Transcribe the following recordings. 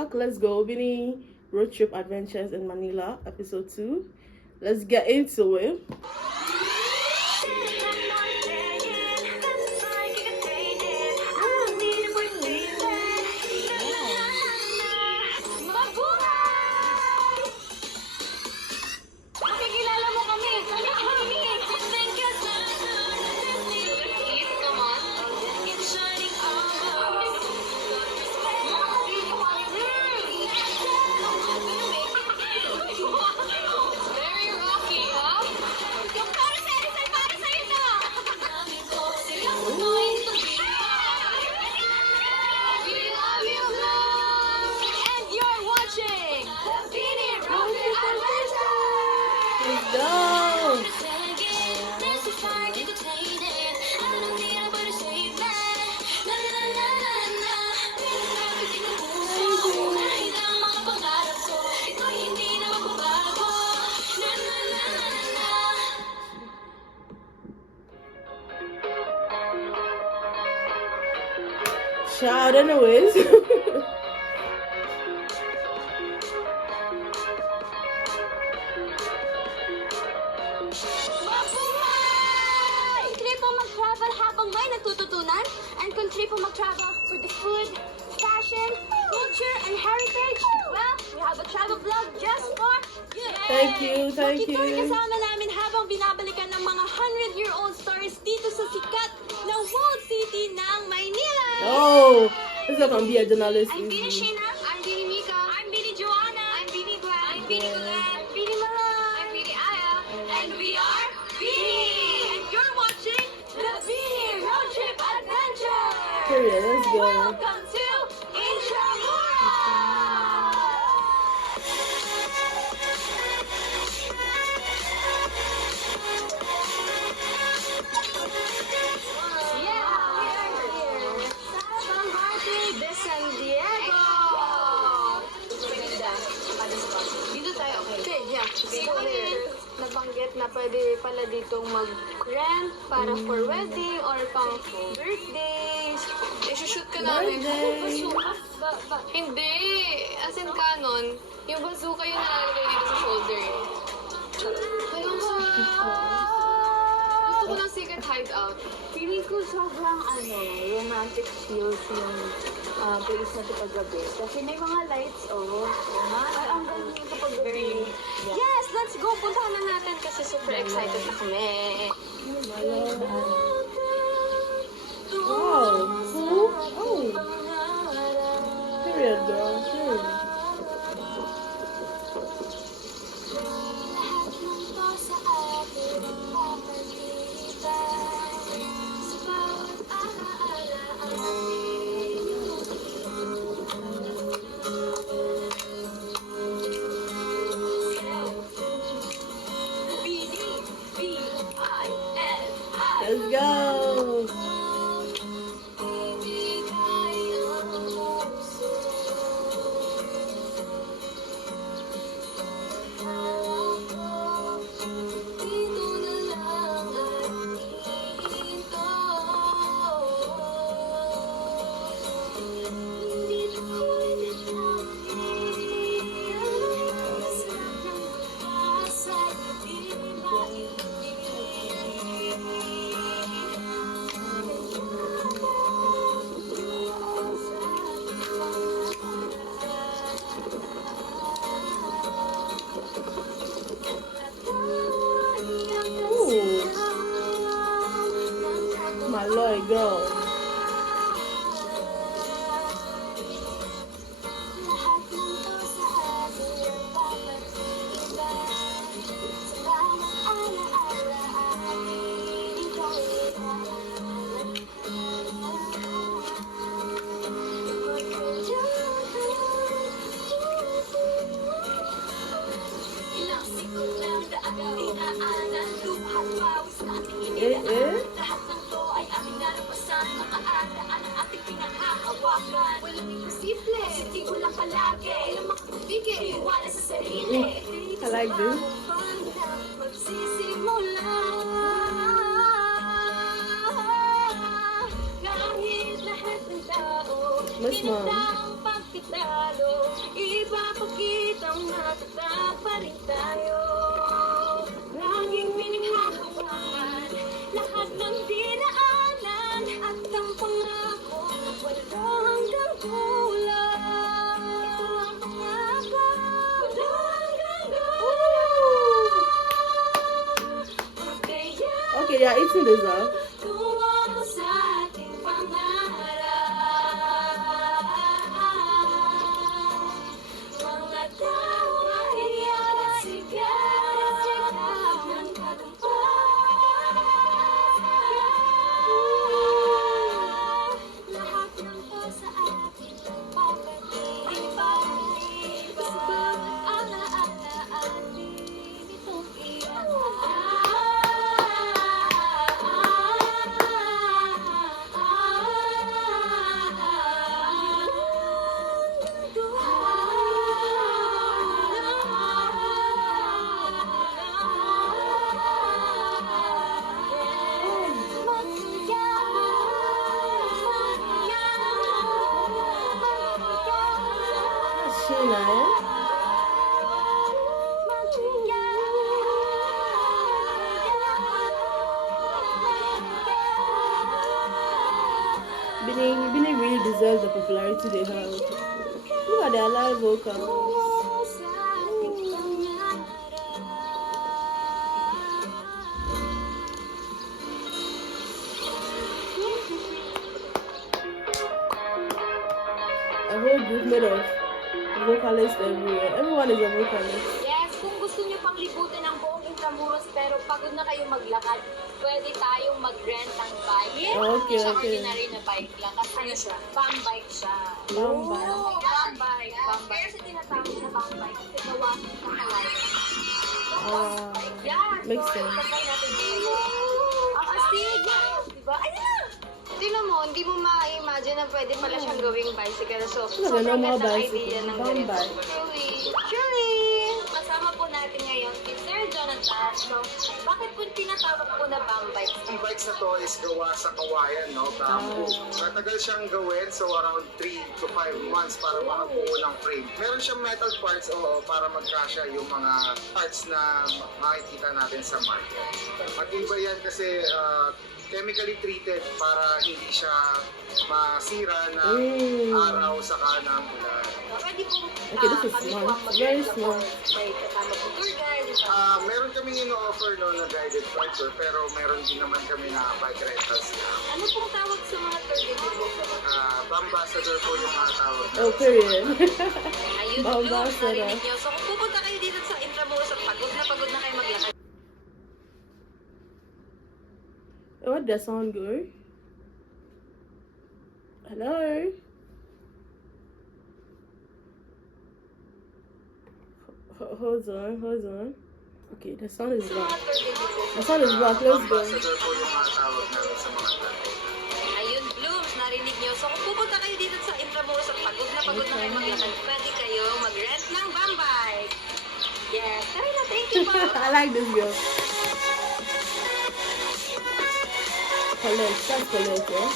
back. Let's go. Bini Road Trip Adventures in Manila, episode 2. Let's get into it. Shout anyways. Mag-travel habang may natututunan, and kung trip mo mag-travel for the food, fashion, culture, and heritage, well, we have a travel vlog just for you. Thank you. Makitour kasama namin habang binabalikan ng mga 100-year-old stars dito sa sikat na walled city ng Maynila. Oh, this is gonna be a journalist. I'm Bini Sheena. I'm Bini Mika. I'm Bini Joanna. I'm Bini Gwen. I'm Bini Glenn. I'm Bini Malay. I'm Bini Aya. And we are Bini. And you're watching the Bini Road Trip Adventure. Period. Let's go. Welcome to Intramura. Yeah, we are here. Sa Parque de San Diego. Dito tayo, okay? Okay, yeah. Nabanggit na pwede pala ditong mag-rent para for wedding or pang birthdays. I-shoot ka namin. Birthday. Hindi. As in canon, yung bazooka yung nalalagay dito sa shoulder. Ayun sa... Gusto ko ng secret hideout. Feeling ko sobrang romantic feels yung place na ito paggabi. Kasi may mga lights, Ay, ang galing yung kapag gabi. Yes, let's go! Puntahan na natin kasi super excited na kami. Wow. Cool. Oh. Period, girl. Period. Let's go. My Lord, go. Lahat ng to ay aming nalampasan. Makaadaan ang ating pinanghahawakan. Walang imposible, positibo lang palagi. Walang makakapigil, iwala sa sarili. I like this. Magsisimula. Kahit lahat ng tao, Mas ma'am. pinagdaang pagkitalo. hanggang matatag pa rin tayo. Laging pinaghahawakan lahat ng dinaanan at ang pangako wala hanggang dulang. Ito ang pangako wala hanggang dulang. Okay, they are eating this up. Tungo sa ating pangarap. Mga tao ay sigaw ng tagumpay. Lahat ng to sa atin papatibay. Sa bawat alaala atin itong Sheena, eh? Bini really deserves the popularity they have. Look at their live vocals. A whole group made of vocalists everywhere. Everyone is a vocalist. Yes, kung gusto niyo pang libutin ang buong Intramuros pero pagod na kayong maglakad, pwede tayong mag-rent ng bike. Okay, Hindi siya okay. ordinary na bike lang. Kasi ano siya? Bum bike siya. Bum bike. Oo, bum bike. Bum bike. Kaya siya tinatawag na bum bike kasi gawa sa kalay. Yeah, Makes so, sense. sabay natin dito. Ang astig! Diba? Ayun na! Tingnan mo, hindi mo ma-imagine na pwede pala siyang gawing bicycle. So, Wala na mga gandang bicycle. idea ng Bum ganito. bike. Julie! Kasama po natin ngayon si Sir Jonathan. So, bakit po tinatawag po na bum bike? Ang bikes na to is gawa sa kawayan, no? Bamboo. Matagal siyang gawin, so around 3 to 5 months para makabuo ng frame. Meron siyang metal parts, oo, para magkasya yung mga parts na makikita natin sa market. Matibay yan kasi chemically treated para hindi siya masira ng araw sa kanang ulan. Pwede po Okay, this is smart. Very smart. May kasama po tour guide. Meron kami ino-offer no, na guided bike tour, pero meron din naman kami na bike rentals na Ano pong tawag sa mga tour guide po? ambassador po yung mga tawag na. Oh, period. Ayun, Bum Blue, bike, narinig niyo. So kung pupunta kayo dito sa Intramuros at pagod na kayo maglakad, Where'd that sound go? Hello? Hold on. Okay, the sound is back. The sound is back, let's go. Ambassador po yung mga tawag namin sa mga tao. ayun, Blooms, narinig niyo. So kung pupunta kayo dito sa Intramuros at pagod na kayo maglakad, pwede kayo mag-rent ng bum bike. Yes, tara na, thank you po. I like this girl. Colette, that's Colette, yeah?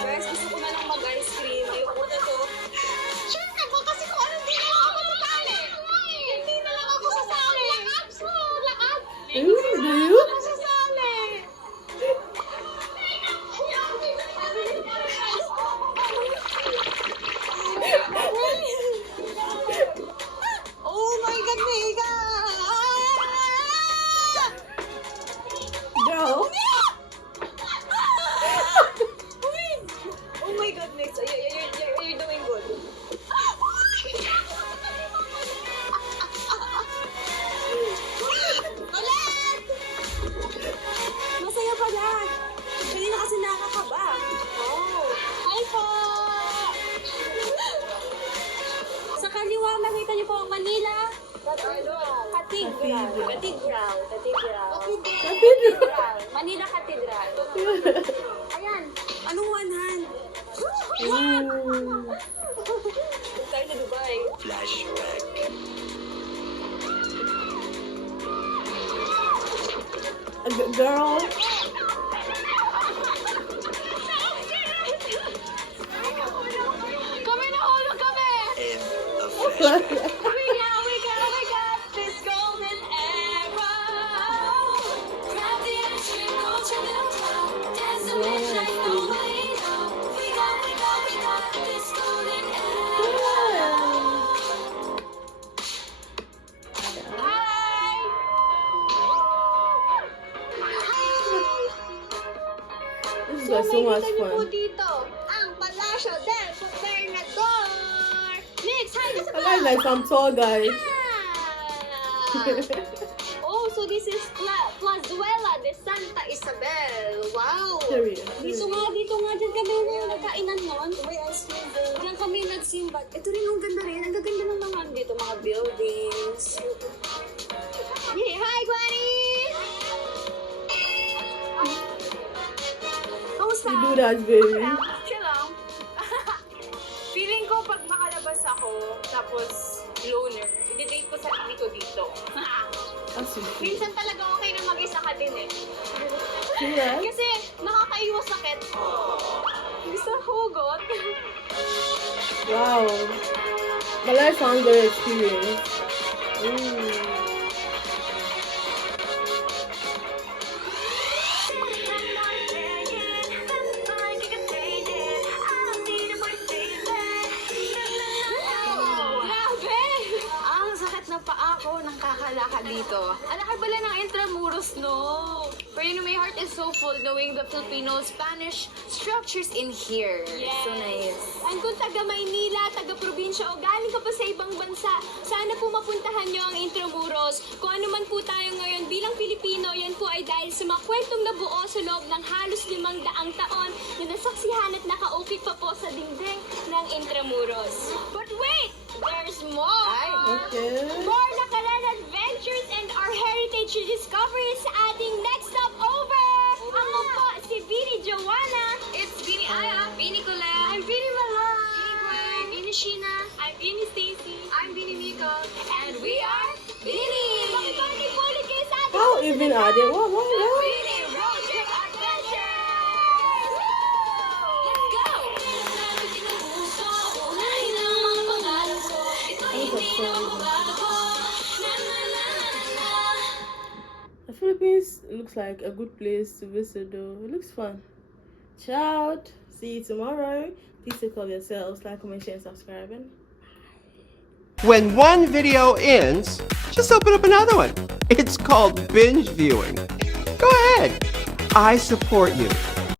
Guys, gusto ko na lang mag-ice cream. Ayoko na to. Siyempre po, kasi kung ano, hindi na lang ako sasali. Hindi na lang ako sasali. Lakad. Do you? Ako sasali. Oh my God, Mega! Girl. Oh my goodness, you're doing good. Ulit! Masaya pala. Kanina kasi nakakaba. Oh. Hi po! Sa kaliwa, makita niyo po ang Manila. Cathedral. Manila Cathedral. Ayan. Anong one hand? Ooh. Tayo na Dubai. Girl. got this golden era. Grab the ice cream, hold your little cloud. Dance the midnight, nobody know. We got this golden era. This is so much Nakikita niyo po fun. dito ang Palacio del Gobernador. Next, hi ka sa I got like some tall guys. Oh, so this is Plazuela de Santa Isabel. Wow. Serious. Dito nga, dyan kami nagkainan noon. May ice cream din. Diyan kami nagsimbat. Ito rin ang ganda rin. Ang gaganda ng mga dito, mga buildings. Yeah, hi, Gwenny! Kamusta? You do that, baby. Chill lang. Feeling ko pag makalabas ako, tapos loner, i-date ko sa ko dito. That's so cute. Minsan talaga okay na mag-isa ka din eh. Yeah. Kasi nakakaiwas sakit. Gusto hugot. Wow. My life hunger experience. Ooh. Grabe! Ang sakit na paa ko nang kakalakad dito. Ang laki pala ng Intramuros, no? Pero you know, my heart is so full knowing the Filipino-Spanish structures in here. So nice. And kung taga Maynila, taga probinsya o galing ka pa sa ibang bansa, sana po mapuntahan nyo ang Intramuros. Kung ano man po tayo ngayon bilang Pilipino, yan po ay dahil sa mga kwentong nabuo sa loob ng halos 500 taon na nasaksihan at nakaukit pa po sa dingding ng Intramuros. But wait! There's more! Okay. More Nakalan adventures and our heritage discoveries sa ating next stop over! Ako po, si Bini Joanna. It's Bini Aya, Bini Colette, I'm Bini Malay. Bini Gwen, Bini Sheena, I'm Bini Stacy. I'm Bini Miko, And we are Bini! Makipani po ulit kayo sa ating How even are they? What? Bini Road Trip Adventures! Let's go! The Philippines looks like a good place to visit though. It looks fun. Ciao. See you tomorrow. Please take care of yourselves. Like, comment, share, and subscribe. And When one video ends, just open up another one. It's called binge viewing. Go ahead. I support you.